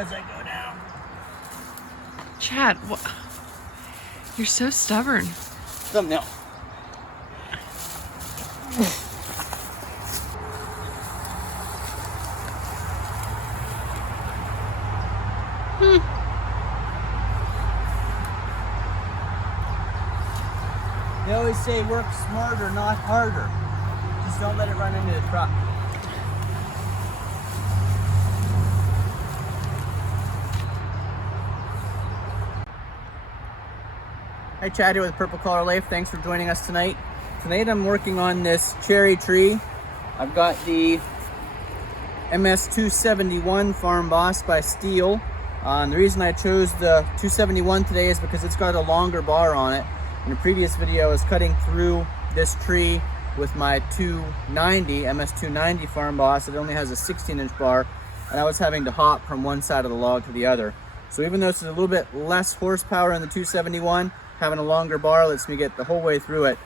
as I go down. Chad, what? You're so stubborn. Thumbnail. They always say work smarter, not harder. Just don't let it run into the truck. Hi, Chad here with Purple Collar Life. Thanks for joining us tonight. Tonight I'm working on this cherry tree. I've got the MS271 Farmboss by Stihl. And the reason I chose the 271 today is because it's got a longer bar on it. In the previous video, I was cutting through this tree with my 290, MS290 Farmboss. It only has a 16-inch bar, and I was having to hop from one side of the log to the other. So even though this is a little bit less horsepower in the 271, having a longer bar lets me get the whole way through it.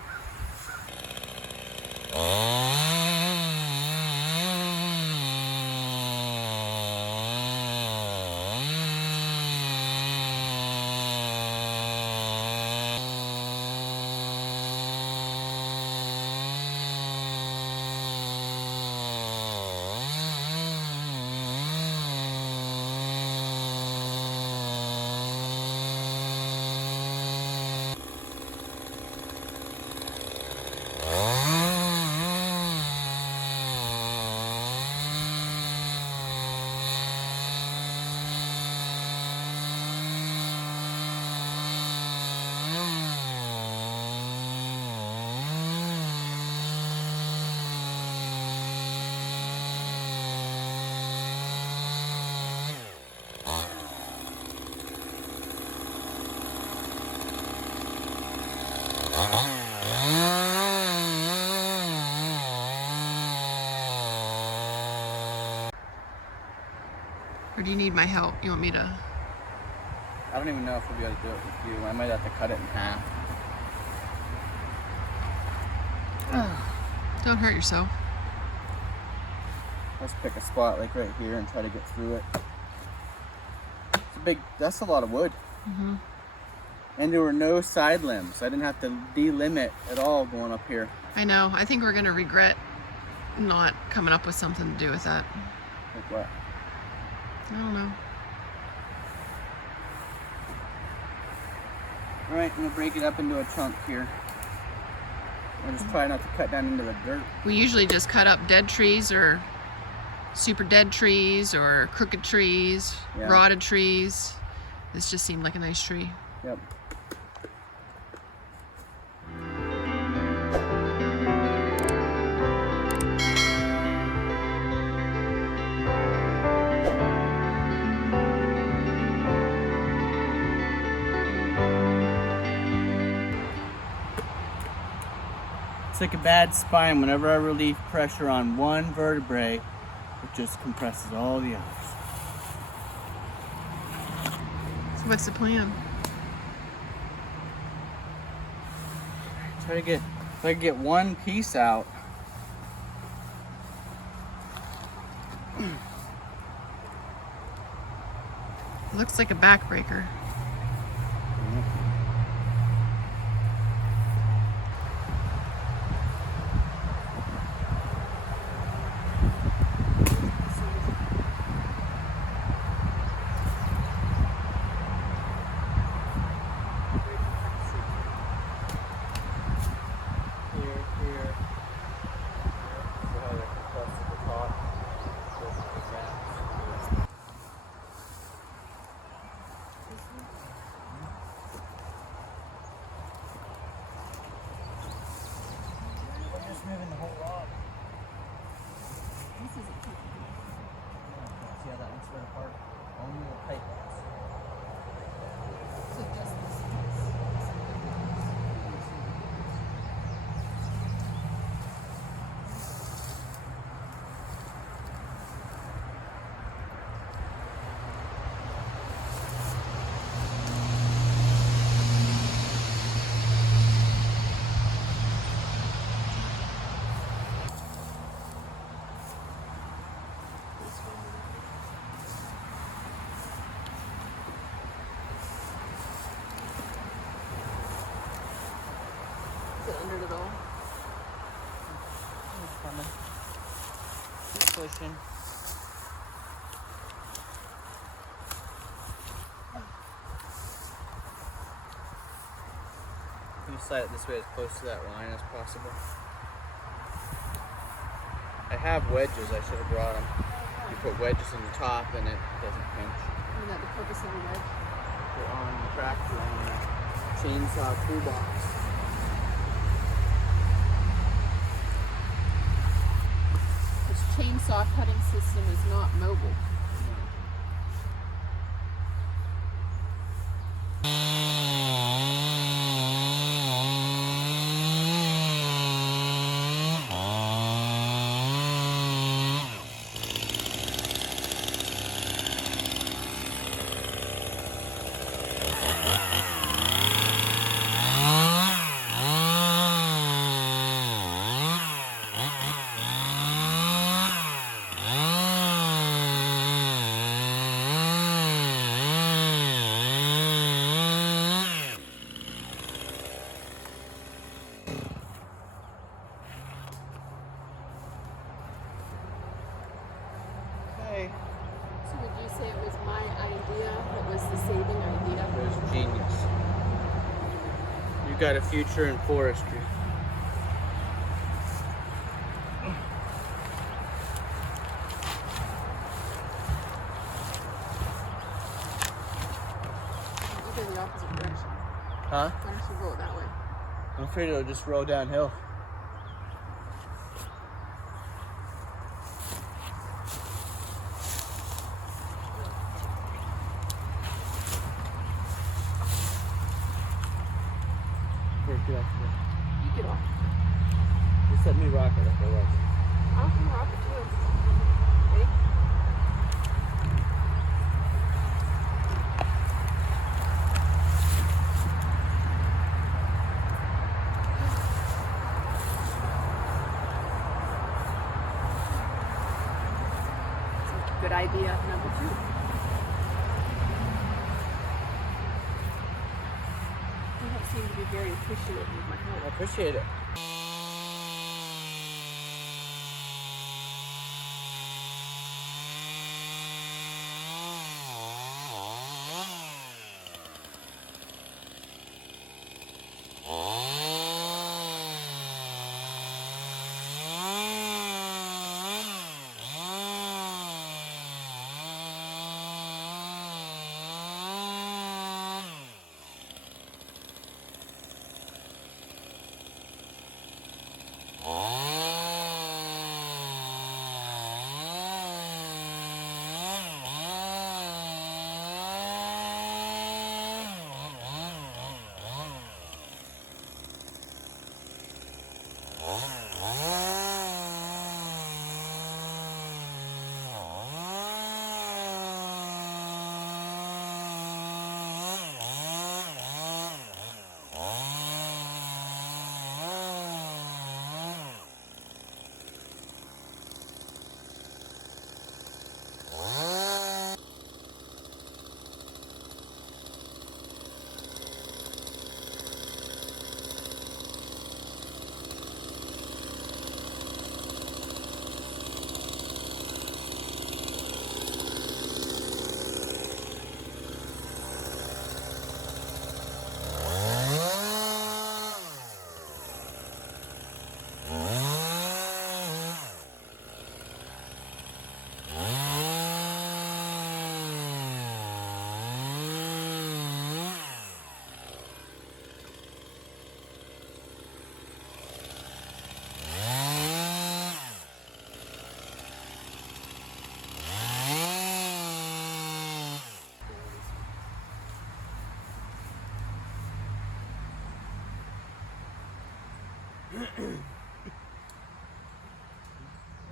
Or do you need my help? You want me to? I don't even know if we'll be able to do it with you. I might have to cut it in half. Don't hurt yourself. Let's pick a spot like right here and try to get through it. It's a big, that's a lot of wood. Mm-hmm. And there were no side limbs. I didn't have to delimb it at all going up here. I know. I think we're going to regret not coming up with something to do with that. Like what? I don't know. All right, I'm gonna break it up into a chunk here. I'll just try not to cut down into the dirt. We usually just cut up dead trees or super dead trees or crooked trees, rotted trees. This just seemed like a nice tree. Yep. It's like a bad spine. Whenever I relieve pressure on one vertebrae, it just compresses all the others. So what's the plan? Try to get, if I can get one piece out. It looks like a backbreaker. pushing. You slide it this way as close to that line as possible. I have wedges, I should have brought them. You put wedges in the top and it doesn't pinch. Isn't that the purpose of a wedge? They're on the tractor on the chainsaw toolbox. This chainsaw cutting system is not mobile. So would you say it was my idea that was the saving idea? It was genius. You got a future in forestry. You go the opposite direction. Huh? Why don't you roll it that way? I'm afraid it'll just roll downhill. Here, get off of it. You get off. Just let me rock it like I was. I can rock it too. Ready? Good idea number 2. You don't seem to be very appreciative of my I help. appreciate it.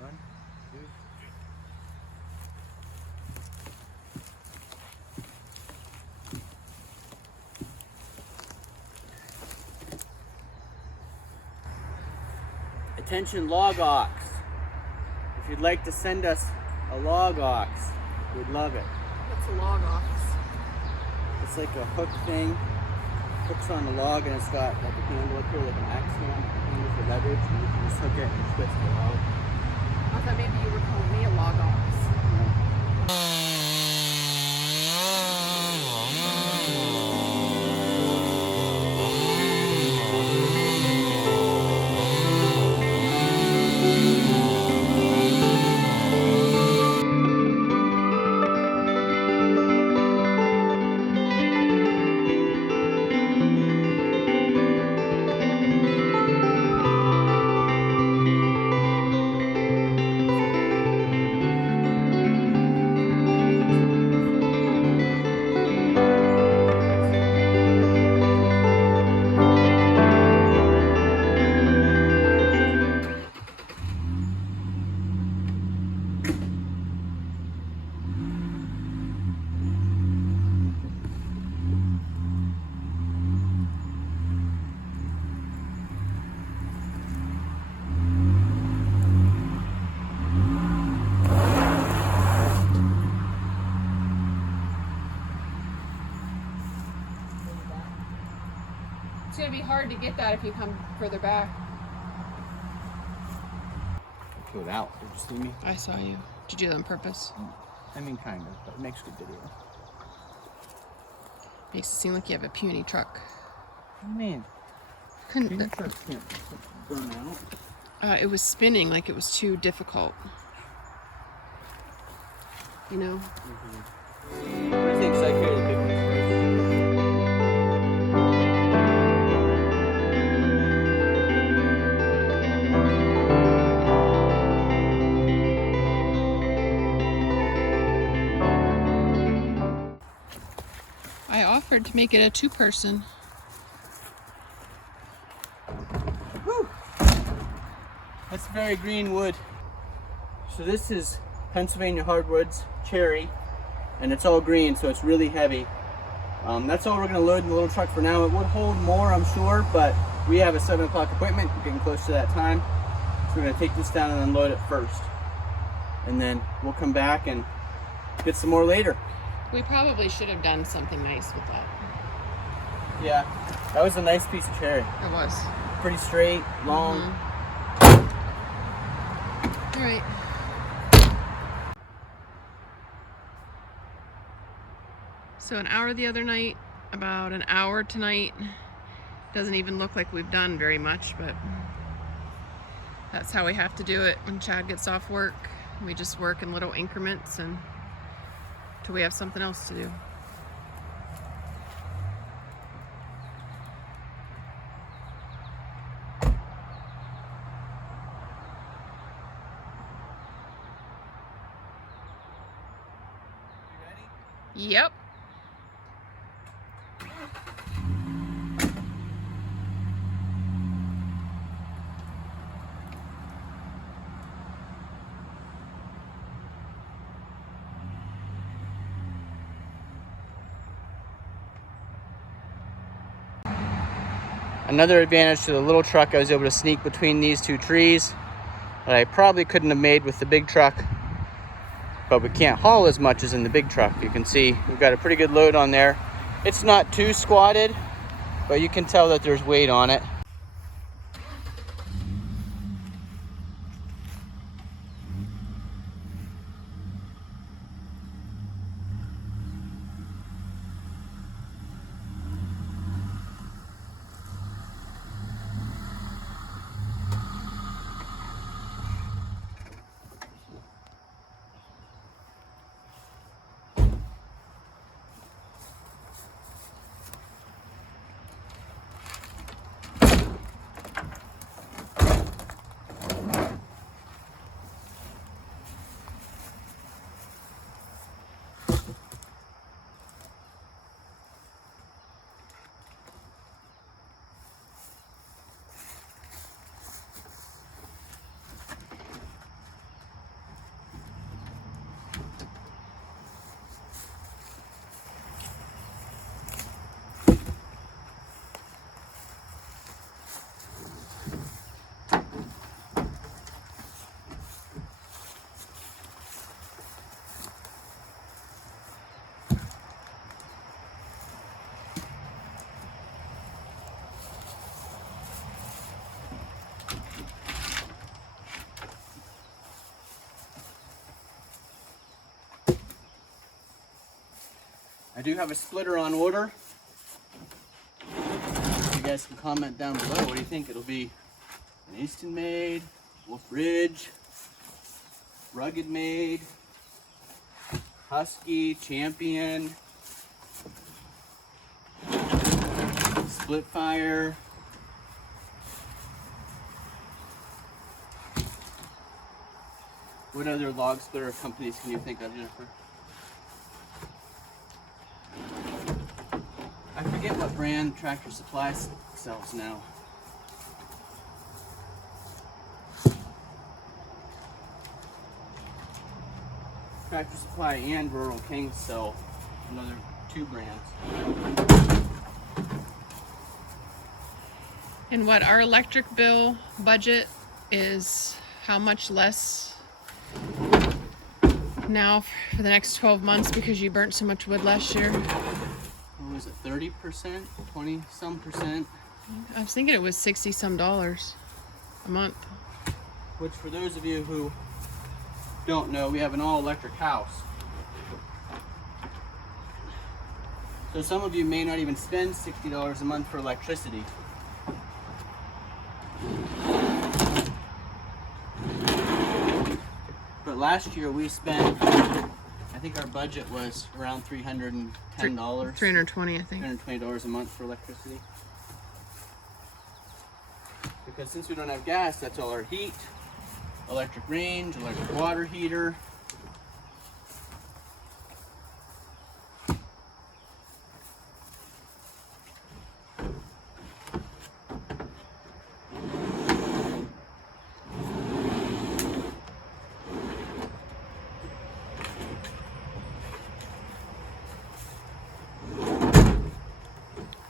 One, two. Attention log ox. If you'd like to send us a log ox, we'd love it. What's a log ox? It's like a hook thing. Hooks on the log and it's got like a handle up here, like an axe handle for leverage, and you can just hook it and twist it out. I thought maybe you were calling me a log ox. It's going to be hard to get that if you come further back. Pull it out. Did you see me? I saw you. Did you do that on purpose? I mean, kind of, but it makes good video. Makes it seem like you have a puny truck. What do you mean? Couldn't. Your truck can't burn out. It was spinning like it was too difficult. You know? Mm-hmm. I think so. I carry the big one first. I offered to make it a two-person. Whew. That's very green wood. So this is Pennsylvania Hardwoods Cherry, and it's all green, so it's really heavy. That's all we're going to load in the little truck for now. It would hold more, I'm sure, but we have a 7 o'clock appointment. We're getting close to that time. So we're going to take this down and unload it first. And then we'll come back and get some more later. We probably should have done something nice with that. Yeah, that was a nice piece of cherry. It was. Pretty straight, long. All right. So an hour the other night, about an hour tonight. Doesn't even look like we've done very much, but that's how we have to do it when Chad gets off work. We just work in little increments and till we have something else to do. Yep. Another advantage to the little truck, I was able to sneak between these two trees that I probably couldn't have made with the big truck, but we can't haul as much as in the big truck. You can see we've got a pretty good load on there. It's not too squatted, but you can tell that there's weight on it. I do have a splitter on order. You guys can comment down below. What do you think? It'll be an Easton made, Wolf Ridge, rugged made, Husky, Champion, split fire. What other log splitter companies can you think of, Jennifer? I forget what brand Tractor Supply sells now. Tractor Supply and Rural King sell another 2 brands. And what our electric bill budget is how much less now for the next 12 months because you burnt so much wood last year? What was it, 30%? 20 some percent? I was thinking it was $60 some a month. Which, for those of you who don't know, we have an all-electric house. So some of you may not even spend $60 a month for electricity. But last year we spent, I think our budget was around $310. $320, I think. $320 a month for electricity. Because since we don't have gas, that's all our heat, electric range, electric water heater.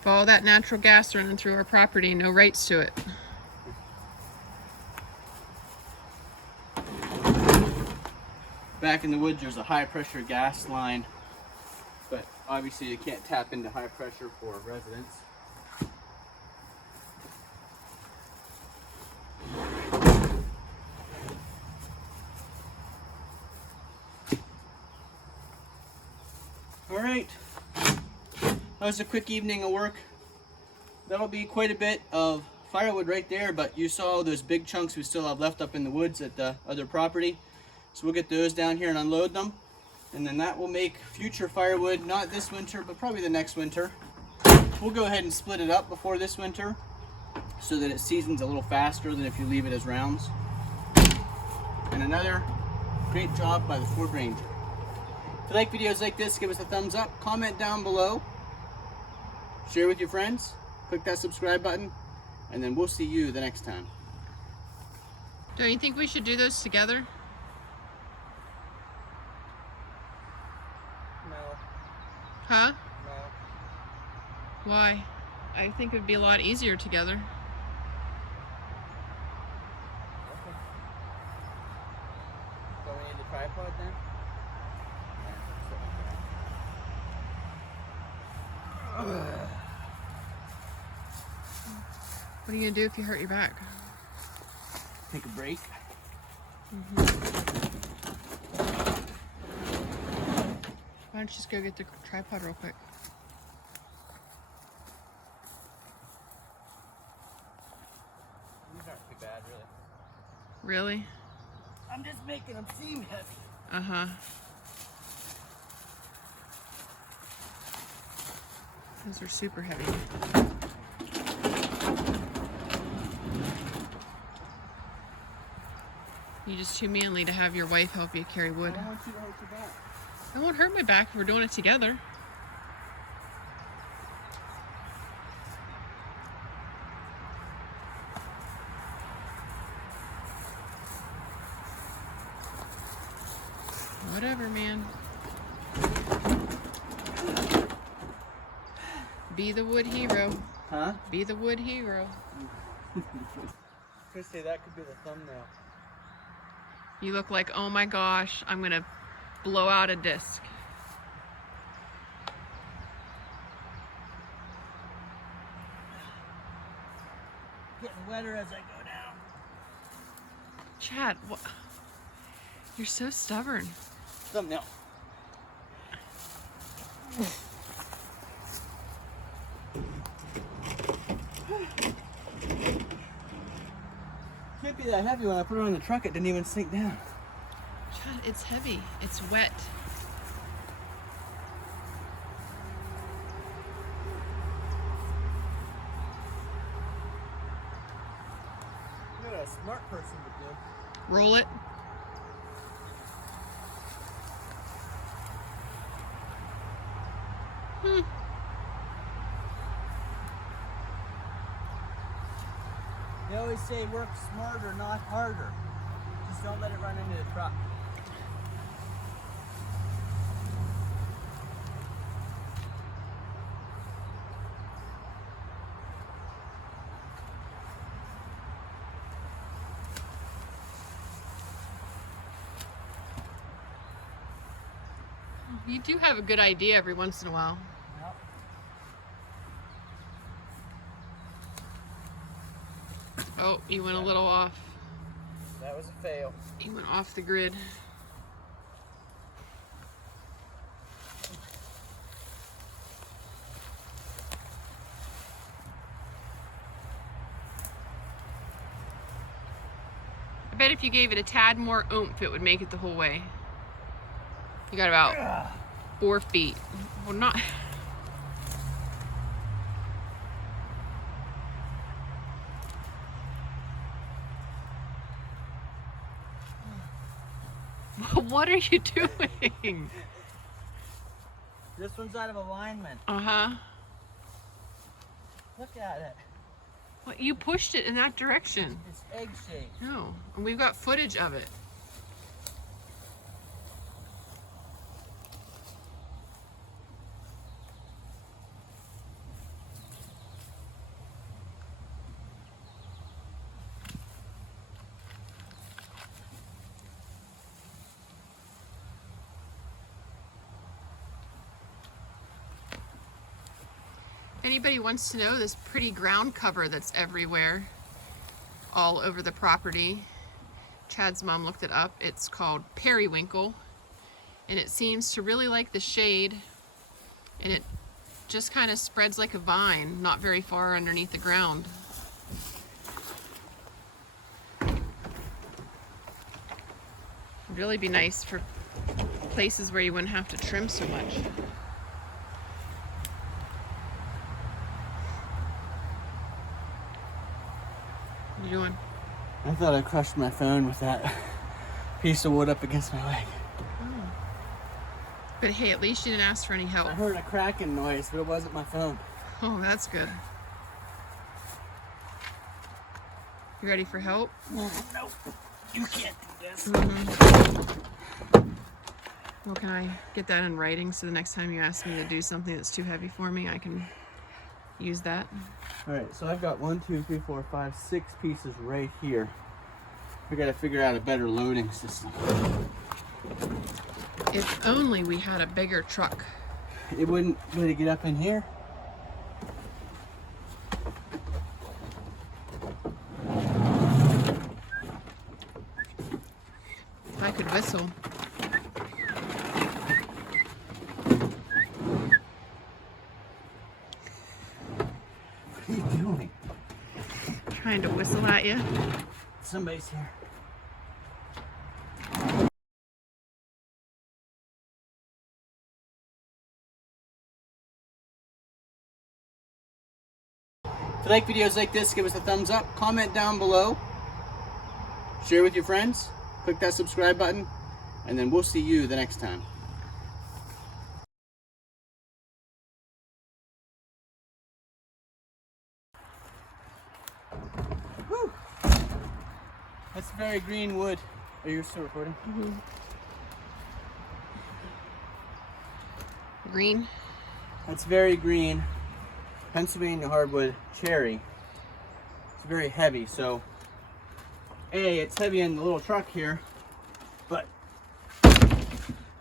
With all that natural gas running through our property, no rights to it. Back in the woods, there's a high pressure gas line, but obviously you can't tap into high pressure for residents. All right, that was a quick evening of work. That'll be quite a bit of firewood right there, but you saw those big chunks we still have left up in the woods at the other property. So we'll get those down here and unload them. And then that will make future firewood, not this winter, but probably the next winter. We'll go ahead and split it up before this winter so that it seasons a little faster than if you leave it as rounds. And another great job by the Ford Ranger. If you like videos like this, give us a thumbs up, comment down below, share with your friends, click that subscribe button, and then we'll see you the next time. Don't you think we should do those together? No. Huh? No. Why? I think it would be a lot easier together. Okay. So we need the tripod then? What are you gonna do if you hurt your back? Take a break. Why don't you just go get the tripod real quick? These aren't too bad, really. Really? I'm just making them seem heavy. Uh-huh. Those are super heavy. You're just too manly to have your wife help you carry wood. I don't want you to hurt your back. It won't hurt my back if we're doing it together. Whatever, man. Be the wood hero. Huh? Be the wood hero. Christy, that could be the thumbnail. You look like, oh my gosh, I'm gonna blow out a disc. Getting wetter as I go down. Chad, you're so stubborn. Thumbnail. be that heavy. When I put it on the truck, it didn't even sink down. Chad, it's heavy. It's wet. You know what a smart person would do? Roll it. They always say work smarter, not harder. Just don't let it run into the truck. You do have a good idea every once in a while. Yep. Oh, you went a little off. That was a fail. You went off the grid. I bet if you gave it a tad more oomph, it would make it the whole way. You got about 4 feet. Well, not. What are you doing? This one's out of alignment. Uh-huh. Look at it. Well, you pushed it in that direction. It's egg-shaped. No, and we've got footage of it. If anybody wants to know this pretty ground cover that's everywhere, all over the property, Chad's mom looked it up. It's called periwinkle, and it seems to really like the shade, and it just kind of spreads like a vine, not very far underneath the ground. It'd really be nice for places where you wouldn't have to trim so much. What are you doing? I thought I crushed my phone with that piece of wood up against my leg. Oh. But hey, at least you didn't ask for any help. I heard a cracking noise, but it wasn't my phone. Oh, that's good. You ready for help? Nope. You can't do this. Well, can I get that in writing so the next time you ask me to do something that's too heavy for me, I can use that? Alright, so I've got 1, 2, 3, 4, 5, 6 pieces right here. We gotta figure out a better loading system. If only we had a bigger truck. It wouldn't really get up in here. If I could whistle. What are you doing? Trying to whistle at you. Somebody's here. If you like videos like this, give us a thumbs up, comment down below, share with your friends, click that subscribe button, and then we'll see you the next time. Whew. That's very green wood. Are you still recording? Mm-hmm. Green? That's very green Pennsylvania hardwood cherry. It's very heavy, so it's heavy in the little truck here, but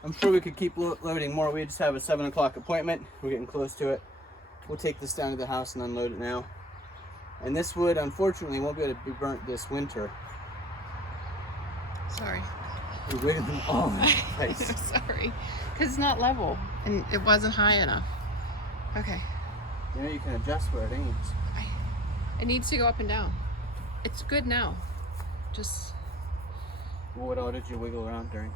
I'm sure we could keep loading more. We just have a 7 o'clock appointment. We're getting close to it. We'll take this down to the house and unload it now. And this wood, unfortunately, won't be able to be burnt this winter. Sorry. We're wiggling all over the place. Sorry. Because it's not level and it wasn't high enough. Okay. You know, you can adjust where it aims. It needs to go up and down. It's good now. just What all did you wiggle around during?